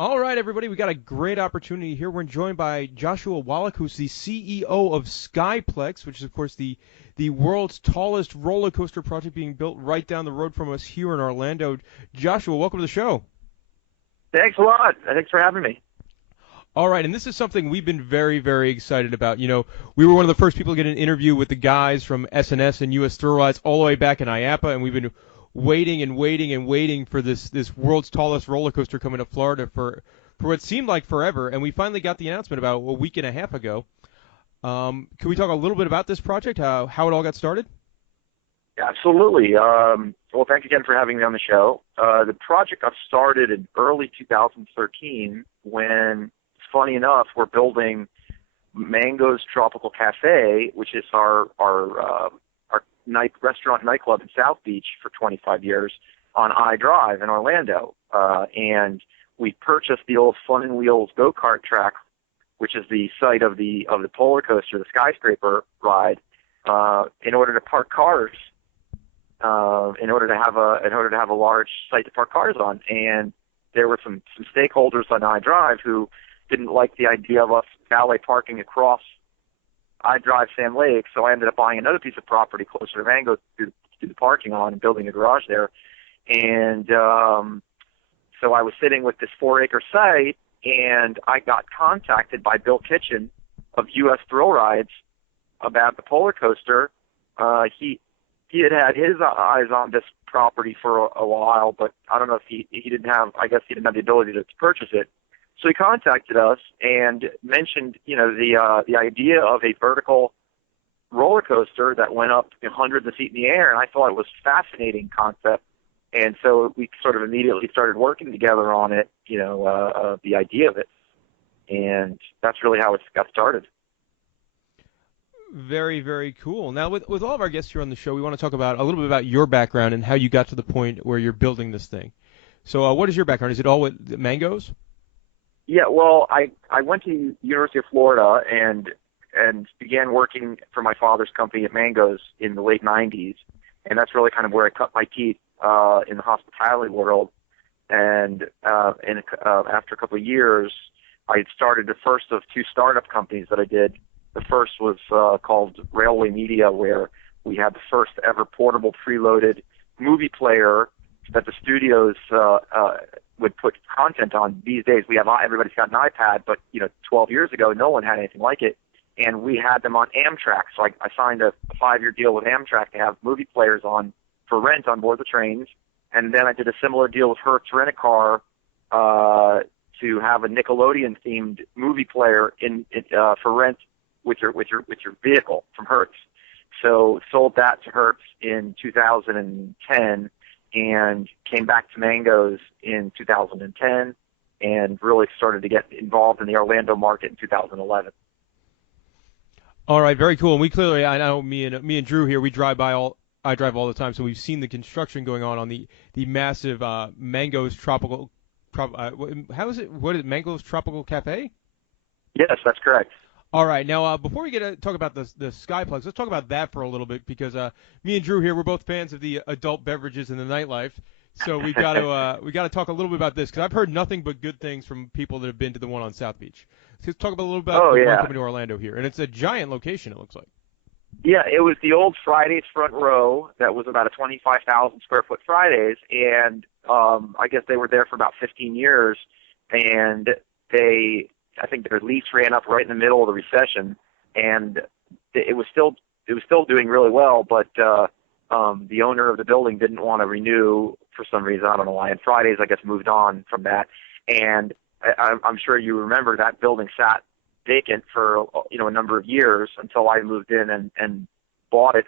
All right, everybody, we got a great opportunity here. We're joined by Joshua Wallack, who's the CEO of Skyplex, which is, of course, the world's tallest roller coaster project being built right down the road from us here in Orlando. Joshua, welcome to the show. Thanks a lot. Thanks for having me. All right, and this is something we've been very, very excited about. You know, we were one of the first people to get an interview with the guys from S&S and US Thrill Rides all the way back in IAPA, and we've been waiting and waiting and waiting for this world's tallest roller coaster coming to Florida for what seemed like forever, and we finally got the announcement about a week and a half ago. Can we talk a little bit about this project, how it all got started? Absolutely. Well, thanks again for having me on the show. The project got started in early 2013 when, funny enough, we're building Mango's Tropical Cafe, which is our restaurant nightclub in South Beach for 25 years on I-Drive in Orlando. And we purchased the old Fun and Wheels go-kart track, which is the site of the polar coaster, the Skyscraper ride, in order to park cars, in order to have a large site to park cars on. And there were some stakeholders on I-Drive who didn't like the idea of us valet parking across I-Drive Sand Lake, so I ended up buying another piece of property closer to Mango to do the parking on and building a garage there. And so I was sitting with this 4-acre site, and I got contacted by Bill Kitchen of US Thrill Rides about the polar coaster. He had his eyes on this property for a while, but I don't know if he didn't have, I guess he didn't have the ability to purchase it. So he contacted us and mentioned, the idea of a vertical roller coaster that went up hundreds of feet in the air, and I thought it was a fascinating concept. And so we sort of immediately started working together on it, the idea of it. And that's really how it got started. Very, very cool. Now, with all of our guests here on the show, we want to talk about a little bit about your background and how you got to the point where you're building this thing. So what is your background? Is it all with Mangoes? Yeah, well, I went to University of Florida and began working for my father's company at Mangoes in the late 90s. And that's really kind of where I cut my teeth in the hospitality world. And after a couple of years, I had started the first of two startup companies that I did. The first was called Railway Media, where we had the first ever portable preloaded movie player that the studios would put content on. These days, everybody's got an iPad, but 12 years ago, no one had anything like it, and we had them on Amtrak. So I signed a 5-year deal with Amtrak to have movie players on for rent on board the trains, and then I did a similar deal with Hertz Rent-A-Car to have a Nickelodeon-themed movie player for rent with your vehicle from Hertz. So sold that to Hertz in 2010 and came back to Mangoes in 2010 and really started to get involved in the Orlando market in 2011. All right, very cool. And we clearly, I know me and Drew here, I drive all the time, so we've seen the construction going on the massive Mango's Tropical. How is it? What is it? Mango's Tropical Cafe? Yes, that's correct. All right, now before we get to talk about the Skyplex, let's talk about that for a little bit because me and Drew here, we're both fans of the adult beverages and the nightlife, so we got to talk a little bit about this because I've heard nothing but good things from people that have been to the one on South Beach. So let's talk about a little bit about the one coming to Orlando here, and it's a giant location. It looks like. Yeah, it was the old Fridays front row that was about a 25,000 square foot Fridays, and I guess they were there for about 15 years, and I think their lease ran up right in the middle of the recession, and it was still doing really well, but the owner of the building didn't want to renew for some reason. I don't know why. And Fridays, I guess, moved on from that, and I'm sure you remember that building sat vacant for a number of years until I moved in and bought it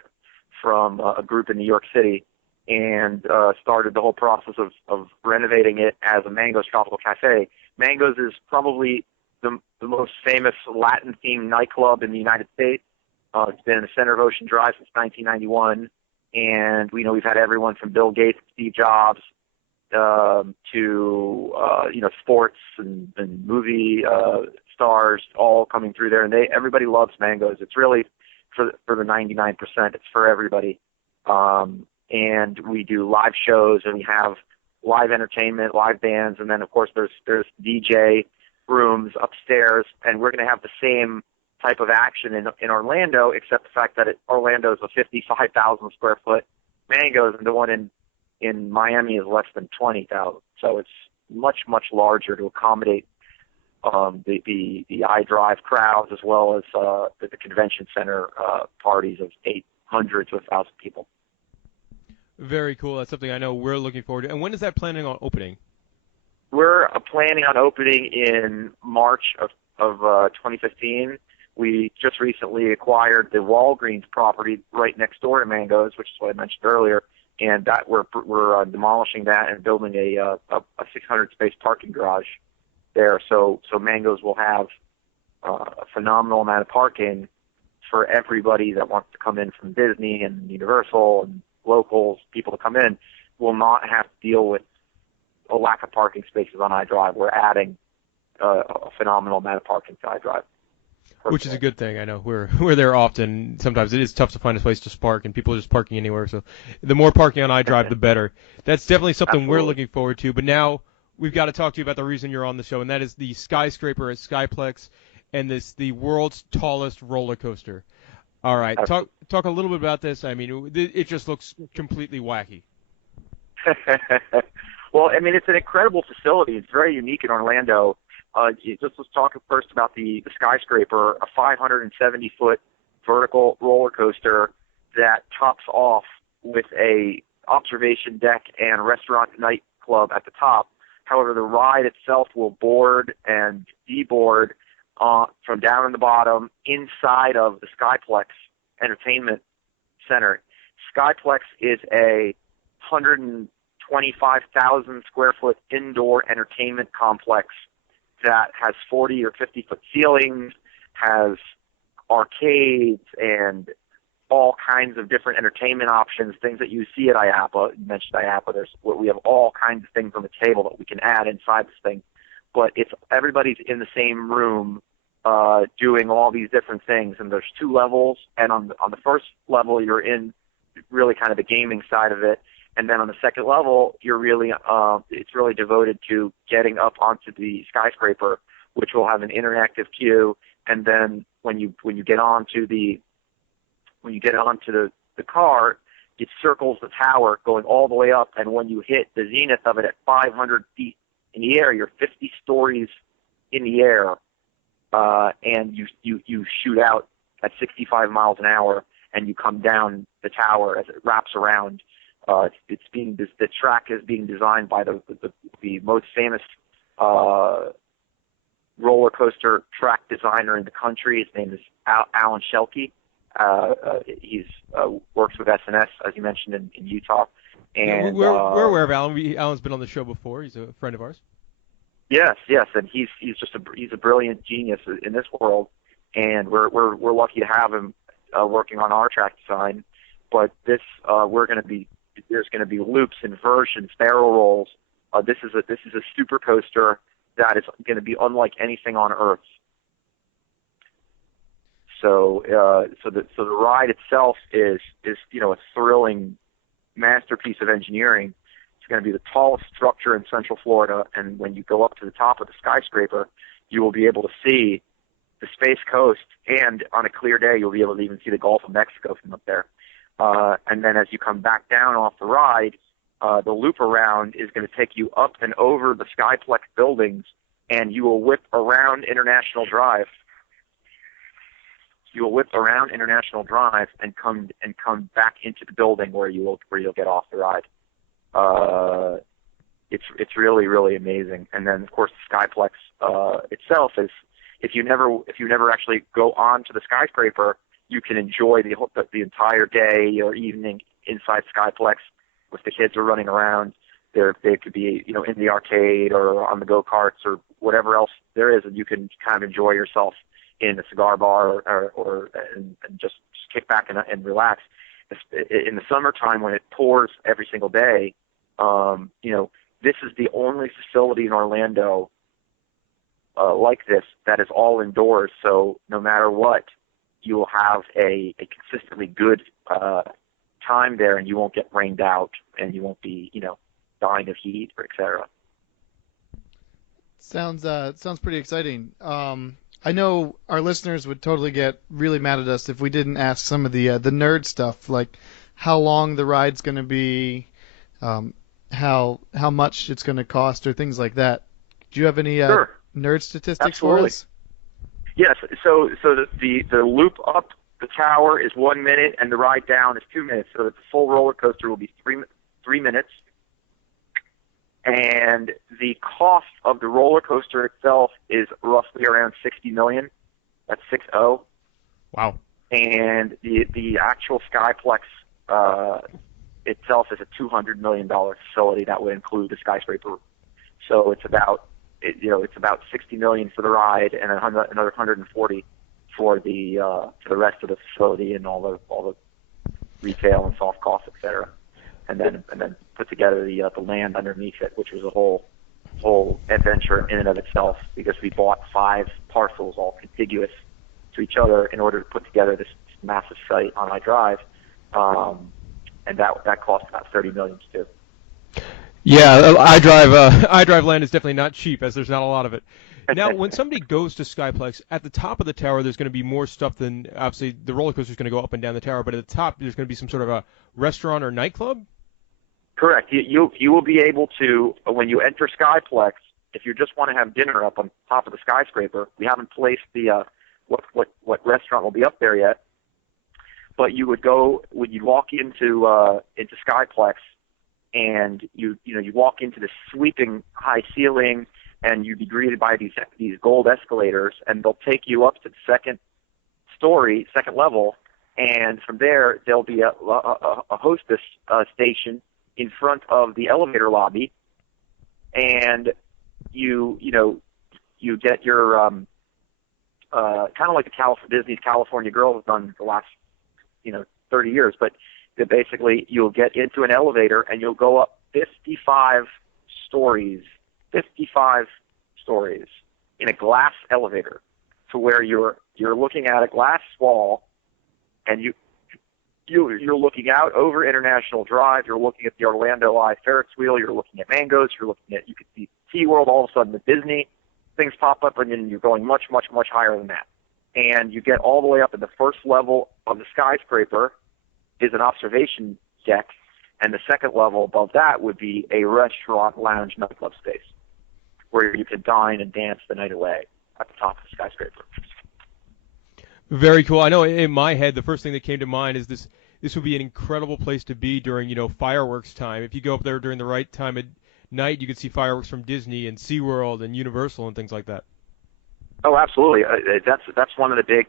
from a group in New York City and started the whole process of renovating it as a Mango's Tropical Cafe. Mango's is probably the most famous Latin-themed nightclub in the United States. It's been in the center of Ocean Drive since 1991, and we've had everyone from Bill Gates, Steve Jobs, to sports and movie stars all coming through there, and everybody loves Mango's. It's really for the 99%. It's for everybody, and we do live shows, and we have live entertainment, live bands, and then of course there's DJ rooms upstairs, and we're going to have the same type of action in Orlando, except the fact that Orlando is a 55,000 square foot Mango's, and the one in Miami is less than 20,000. So it's much larger to accommodate the iDrive crowds, as well as the convention center parties of 800 to 1,000 people. Very cool. That's something I know we're looking forward to. And when is that planning on opening? We're planning on opening in March of 2015. We just recently acquired the Walgreens property right next door to Mango's, which is what I mentioned earlier, and that we're demolishing that and building a 600 space parking garage there. So Mango's will have a phenomenal amount of parking for everybody that wants to come in from Disney and Universal and locals, people to come in, will not have to deal with a lack of parking spaces on iDrive. We're adding a phenomenal amount of parking to iDrive. Which is a good thing. I know we're there often. Sometimes it is tough to find a place to park, and people are just parking anywhere. So the more parking on iDrive, the better. That's definitely something Absolutely. we're looking forward to. But now we've got to talk to you about the reason you're on the show, and that is the Skyscraper at Skyplex, and the world's tallest roller coaster. All right, talk a little bit about this. I mean, it just looks completely wacky. Well, I mean, it's an incredible facility. It's very unique in Orlando. Let's talk first about the Skyscraper, a 570-foot vertical roller coaster that tops off with a observation deck and restaurant nightclub at the top. However, the ride itself will board and deboard from down in the bottom inside of the Skyplex Entertainment Center. Skyplex is a 125,000 square foot indoor entertainment complex that has 40 or 50 foot ceilings, has arcades and all kinds of different entertainment options, things that you see at IAAPA. You mentioned IAAPA. We have all kinds of things on the table that we can add inside this thing. But everybody's in the same room doing all these different things. And there's 2 levels. And on the first level, you're in really kind of the gaming side of it. And then on the second level, you're really it's really devoted to getting up onto the Skyscraper, which will have an interactive queue. And then when you get onto the car, it circles the tower going all the way up. And when you hit the zenith of it at 500 feet in the air, you're 50 stories in the air, and you shoot out at 65 miles an hour, and you come down the tower as it wraps around. The track is being designed by the most famous roller coaster track designer in the country. His name is Alan Shelkey. He's works with SNS, as you mentioned, in Utah. And we're aware of Alan. Alan's been on the show before. He's a friend of ours. Yes, and he's a brilliant genius in this world, and we're lucky to have him working on our track design. But this there's going to be loops, inversions, barrel rolls. This is a super coaster that is going to be unlike anything on Earth. So the ride itself is a thrilling masterpiece of engineering. It's going to be the tallest structure in Central Florida, and when you go up to the top of the Skyscraper, you will be able to see the Space Coast, and on a clear day, you'll be able to even see the Gulf of Mexico from up there. And then as you come back down off the ride, the loop around is going to take you up and over the Skyplex buildings, and you will whip around International Drive. You will whip around International Drive and come back into the building where you'll get off the ride. It's really, really amazing. And then of course the Skyplex itself is, if you never actually go on to the Skyscraper, you can enjoy the entire day or evening inside Skyplex with the kids are running around. They could be in the arcade or on the go-karts or whatever else there is, and you can kind of enjoy yourself in a cigar bar and just kick back and relax. In the summertime when it pours every single day, this is the only facility in Orlando like this that is all indoors. So no matter what, you will have a consistently good time there, and you won't get rained out, and you won't be dying of heat, or et cetera. Sounds pretty exciting. I know our listeners would totally get really mad at us if we didn't ask some of the nerd stuff, like how long the ride's going to be, how much it's going to cost, or things like that. Do you have any Sure. nerd statistics Absolutely. for us? Yes. So the loop up the tower is 1 minute, and the ride down is 2 minutes. So the full roller coaster will be 3 minutes. And the cost of the roller coaster itself is roughly around $60 million. That's 60. Wow. And the actual Skyplex itself is a $200 million facility that would include the Skyscraper. So it's about $60 million for the ride and another $140 for the rest of the facility and all the retail and soft costs, et cetera. And then put together the land underneath it, which was a whole adventure in and of itself, because we bought 5 parcels all contiguous to each other in order to put together this massive site on iDrive, and that cost about $30 million too. Yeah, iDrive land is definitely not cheap, as there's not a lot of it. Now, when somebody goes to Skyplex, at the top of the tower, there's going to be more stuff than, obviously, the roller coaster is going to go up and down the tower, but at the top, there's going to be some sort of a restaurant or nightclub? Correct. You will be able to, when you enter Skyplex, if you just want to have dinner up on top of the Skyscraper, we haven't placed the what restaurant will be up there yet, but you would go when you walk into Skyplex, and you walk into the sweeping high ceiling, and you'd be greeted by these gold escalators, and they'll take you up to the second level, and from there there'll be a hostess station in front of the elevator lobby, and you get your kind of like Disney's California Girl has done the last 30 years, but basically you'll get into an elevator and you'll go up 55 stories in a glass elevator to where you're looking at a glass wall, and you're looking out over International Drive. You're looking at the Orlando Eye Ferris wheel. You're looking at Mangoes. You could see SeaWorld. All of a sudden, the Disney things pop up, and then you're going much, much, much higher than that. And you get all the way up in the first level of the Skyscraper is an observation deck, and the second level above that would be a restaurant, lounge, nightclub space where you could dine and dance the night away at the top of the Skyscraper. Very cool. I know in my head, the first thing that came to mind is this would be an incredible place to be during, fireworks time. If you go up there during the right time at night, you could see fireworks from Disney and SeaWorld and Universal and things like that. Oh, absolutely. That's one of the big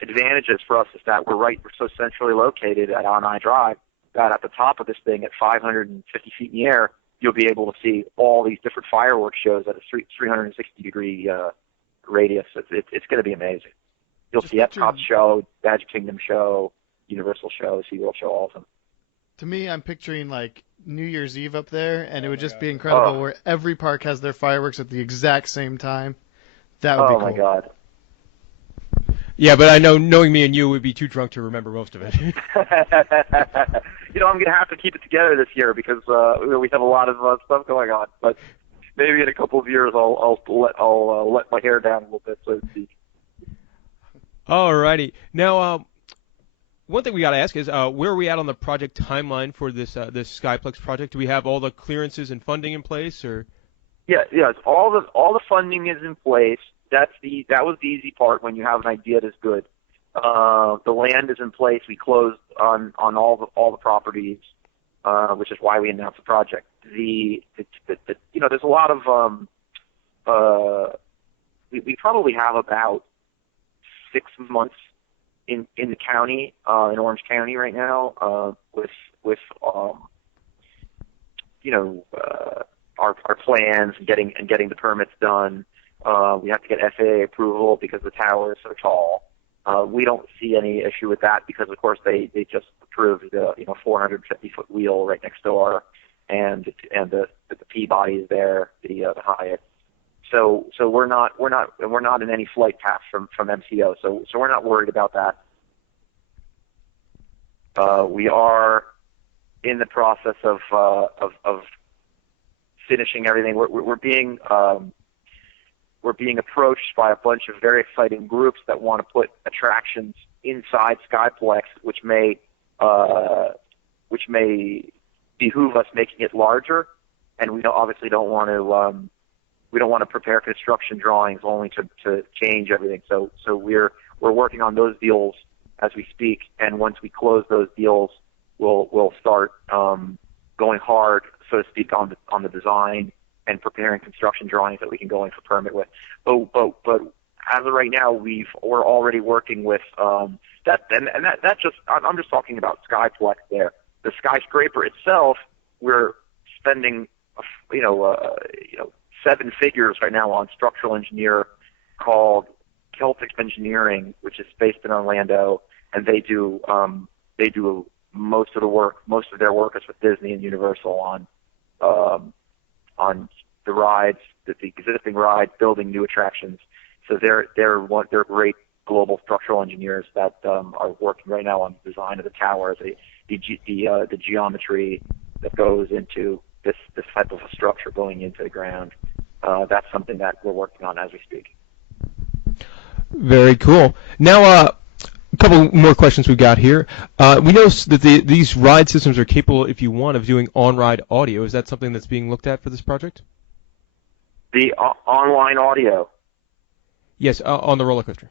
advantages for us, is that we're so centrally located on iDrive that at the top of this thing at 550 feet in the air, you'll be able to see all these different fireworks shows at a 360-degree radius. It's going to be amazing. You'll see Epcot show, Magic Kingdom show, Universal show, SeaWorld show, all of them. To me, I'm picturing like New Year's Eve up there, and it would just be incredible where every park has their fireworks at the exact same time. That would be cool. Oh, my God. Yeah, but I know, knowing me and you, would be too drunk to remember most of it. I'm going to have to keep it together this year because we have a lot of stuff going on. But maybe in a couple of years, I'll let my hair down a little bit, so to speak. All righty. Now, one thing we got to ask is, where are we at on the project timeline for this Skyplex project? Do we have all the clearances and funding in place, or? Yes. All the funding is in place. That was the easy part when you have an idea that's good. The land is in place. We closed on all the properties, which is why we announced the project. There's a lot of we probably have about 6 months in the county, in Orange County right now, with our plans and getting the permits done. We have to get FAA approval because the tower is so tall. We don't see any issue with that because, of course, they just approved the 450-foot wheel right next door, and the Peabody is there, the Hyatt. So we're not in any flight path from MCO. So we're not worried about that. We are in the process of finishing everything. We're being approached by a bunch of very exciting groups that want to put attractions inside Skyplex, which may behoove us making it larger, and we obviously don't want to prepare construction drawings only to change everything. So we're working on those deals as we speak, and once we close those deals, we'll start going hard, so to speak, on the design and preparing construction drawings that we can go in for permit with. But as of right now, we're already working with that, and that just I'm just talking about Skyplex there. The Skyscraper itself, we're spending seven figures right now on structural engineer called Celtic Engineering, which is based in Orlando, and they do most of the work. Most of their work is with Disney and Universal on the rides, the existing rides, building new attractions. So they're great global structural engineers that are working right now on the design of the tower, the geometry that goes into this type of a structure going into the ground. That's something that we're working on as we speak. Very cool. Now, a couple more questions we've got here. We know that these ride systems are capable, if you want, of doing on-ride audio. Is that something that's being looked at for this project? The online audio? Yes, on the roller coaster.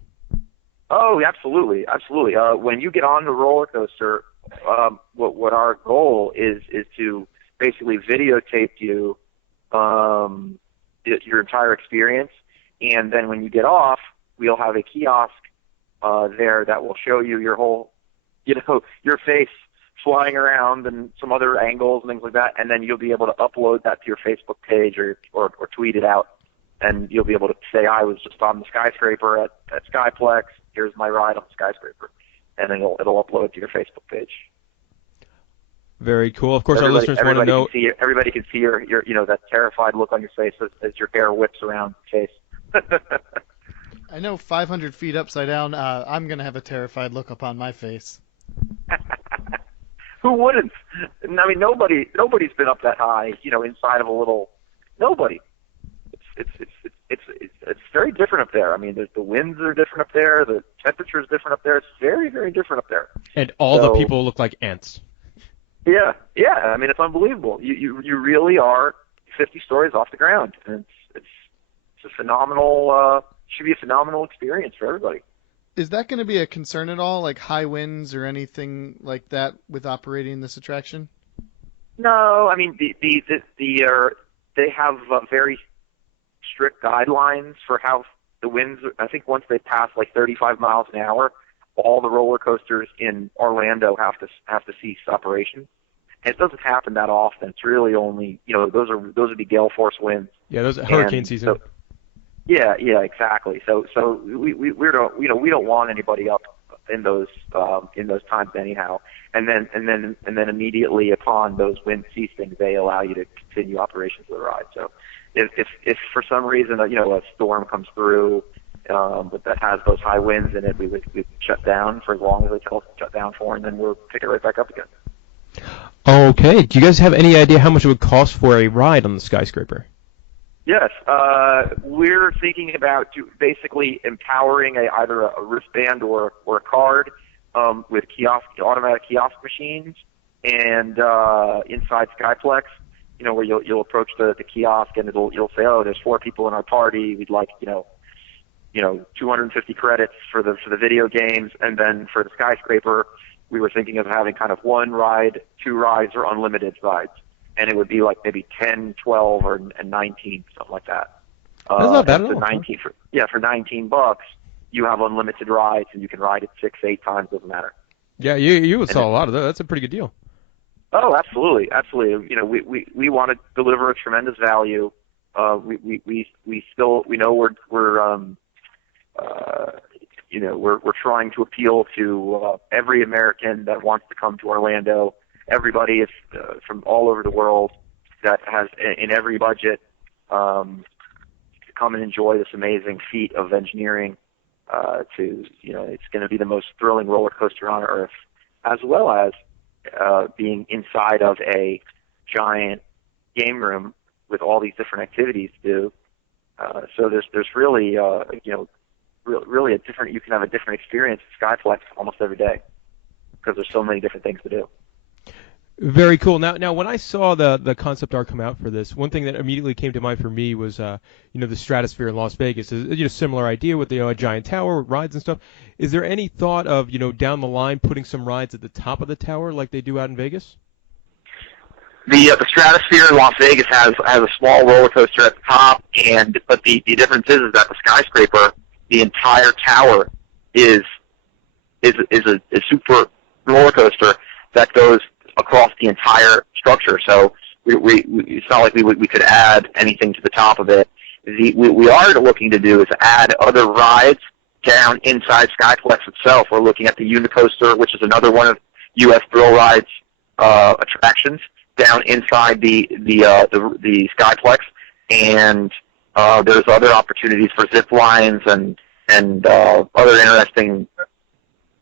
Oh, absolutely, absolutely. When you get on the roller coaster, what our goal is to basically videotape you your entire experience, and then when you get off, we'll have a kiosk there that will show you your whole, your face flying around and some other angles and things like that, and then you'll be able to upload that to your Facebook page or tweet it out, and you'll be able to say, I was just on the Skyscraper at Skyplex, here's my ride on the Skyscraper, and then it'll upload to your Facebook page. Very cool. Of course, our listeners want to know. Everybody can see your that terrified look on your face as your hair whips around your face. I know 500 feet upside down, I'm going to have a terrified look upon my face. Who wouldn't? I mean, nobody's been up that high, inside of a little. Nobody. It's very different up there. I mean, the winds are different up there. The temperature is different up there. It's very, very different up there. And all the people look like ants. Yeah. I mean, it's unbelievable. You really are 50 stories off the ground, and it's a phenomenal. Should be a phenomenal experience for everybody. Is that going to be a concern at all, like high winds or anything like that with operating this attraction? No, I mean they have very strict guidelines for how the winds. I think once they pass like 35 miles an hour, all the roller coasters in Orlando have to cease operation. And it doesn't happen that often. It's really only those are the gale force winds. Yeah, those are hurricane season. So, yeah, exactly. So we don't want anybody up in those times anyhow. And then immediately upon those winds ceasing, they allow you to continue operations of the ride. So if for some reason a storm comes through but that has those high winds in it, we shut down for as long as they tell us to shut down for, and then we'll pick it right back up again. Okay. Do you guys have any idea how much it would cost for a ride on the Skyscraper? Yes. We're thinking about basically empowering either a wristband or a card with automatic kiosk machines, and inside Skyplex, where you'll approach the kiosk and you'll say, oh, there's 4 people in our party. We'd like 250 credits for the video games, and then for the Skyscraper, we were thinking of having kind of 1 ride, 2 rides, or unlimited rides, and it would be like maybe 10, 12, and 19, something like that. That's not bad at all. For $19, you have unlimited rides, and you can ride it 6, 8 times, doesn't matter. Yeah, you would sell a lot of that. That's a pretty good deal. Oh, absolutely. We want to deliver a tremendous value. We know we're trying to appeal to every American that wants to come to Orlando. Everybody is from all over the world that has in every budget to come and enjoy this amazing feat of engineering. It's going to be the most thrilling roller coaster on earth, as well as being inside of a giant game room with all these different activities to do. So there's really really a different, you can have a different experience at Skyplex almost every day because there's so many different things to do. Very cool. Now, when I saw the concept art come out for this, one thing that immediately came to mind for me was, the Stratosphere in Las Vegas. Is similar idea with a giant tower with rides and stuff. Is there any thought of down the line putting some rides at the top of the tower like they do out in Vegas? The Stratosphere in Las Vegas has a small roller coaster at the top, but the difference is that the Skyscraper, the entire tower is a super roller coaster that goes across the entire structure. So it's not like we could add anything to the top of it. We are looking to do is add other rides down inside Skyplex itself. We're looking at the Unicoaster, which is another one of U.S. Thrill Rides attractions down inside the Skyplex, and there's other opportunities for zip lines and other interesting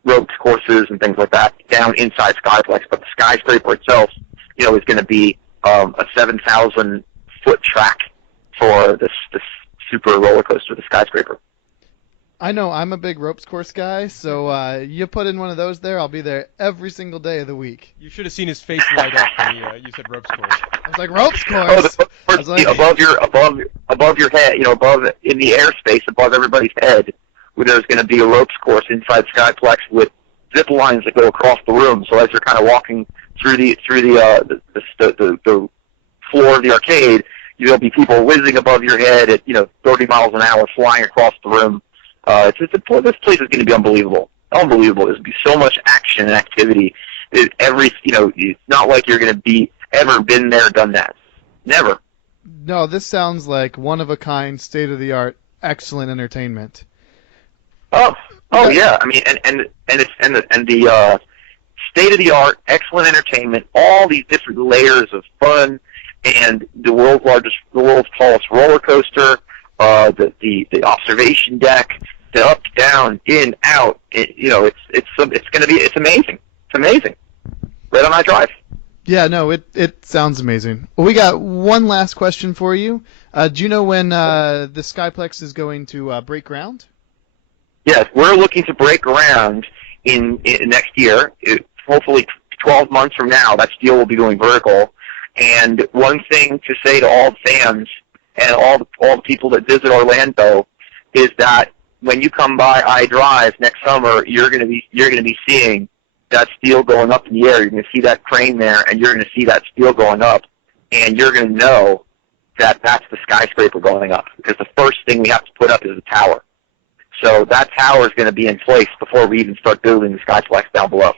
ropes courses and things like that down inside Skyplex. But the Skyscraper itself, is going to be a 7,000-foot track for this super roller coaster, the Skyscraper. I know I'm a big ropes course guy, so you put in one of those there, I'll be there every single day of the week. You should have seen his face light up when you said ropes course. I was like, ropes course? I was like, above your head, above in the airspace above everybody's head, where there's going to be a ropes course inside Skyplex with zip lines that go across the room. So as you're kind of walking through the floor of the arcade, there'll be people whizzing above your head at 30 miles an hour, flying across the room. This place is going to be unbelievable. Unbelievable. There's going to be so much action and activity. It's not like you're going to be ever been there, done that. Never. No, this sounds like one-of-a-kind, state-of-the-art, excellent entertainment. Oh yeah. I mean, and the state-of-the-art, excellent entertainment, all these different layers of fun, and the world's tallest roller coaster, the observation deck, the up, down, in, out. It's amazing. It's amazing. Right on my drive. Yeah, no, it sounds amazing. Well, we got one last question for you. Do you know when the Skyplex is going to break ground? Yes, we're looking to break ground in next year. Hopefully 12 months from now, that steel will be going vertical. And one thing to say to all the fans and all the people that visit Orlando is that when you come by iDrive next summer, you're going to be seeing that steel going up in the air. You're going to see that crane there, and you're going to see that steel going up, and you're going to know that that's the Skyscraper going up, because the first thing we have to put up is the tower. So that tower is going to be in place before we even start building the Skyplex down below.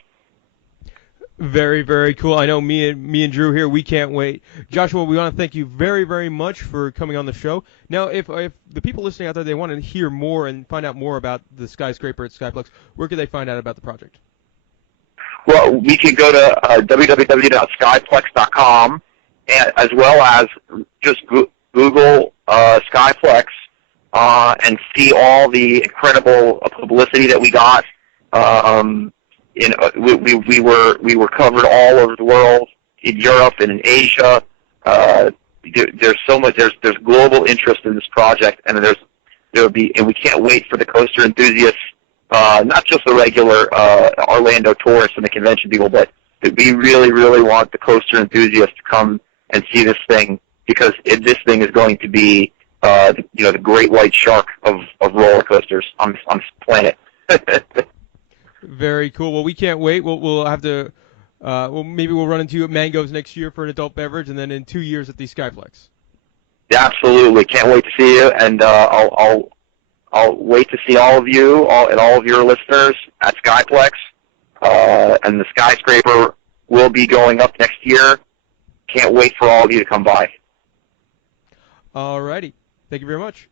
Very, very cool. I know me and Drew here, we can't wait. Joshua, we want to thank you very, very much for coming on the show. Now, if the people listening out there, they want to hear more and find out more about the Skyscraper at Skyplex, where could they find out about the project? Well, we could go to www.skyplex.com, as well as just Google Skyplex and see all the incredible publicity that we got. We were covered all over the world, in Europe and in Asia. There's so much. There's global interest in this project, and we can't wait for the coaster enthusiasts, not just the regular Orlando tourists and the convention people, but we really, really want the coaster enthusiasts to come and see this thing, because this thing is going to be the great white shark of roller coasters on this planet. Very cool. Well, we can't wait. We'll have to. Maybe we'll run into you at Mango's next year for an adult beverage, and then in 2 years at the Skyplex. Yeah, absolutely. Can't wait to see you, and I'll wait to see all of you and all of your listeners at Skyplex. And the Skyscraper will be going up next year. Can't wait for all of you to come by. All righty. Thank you very much.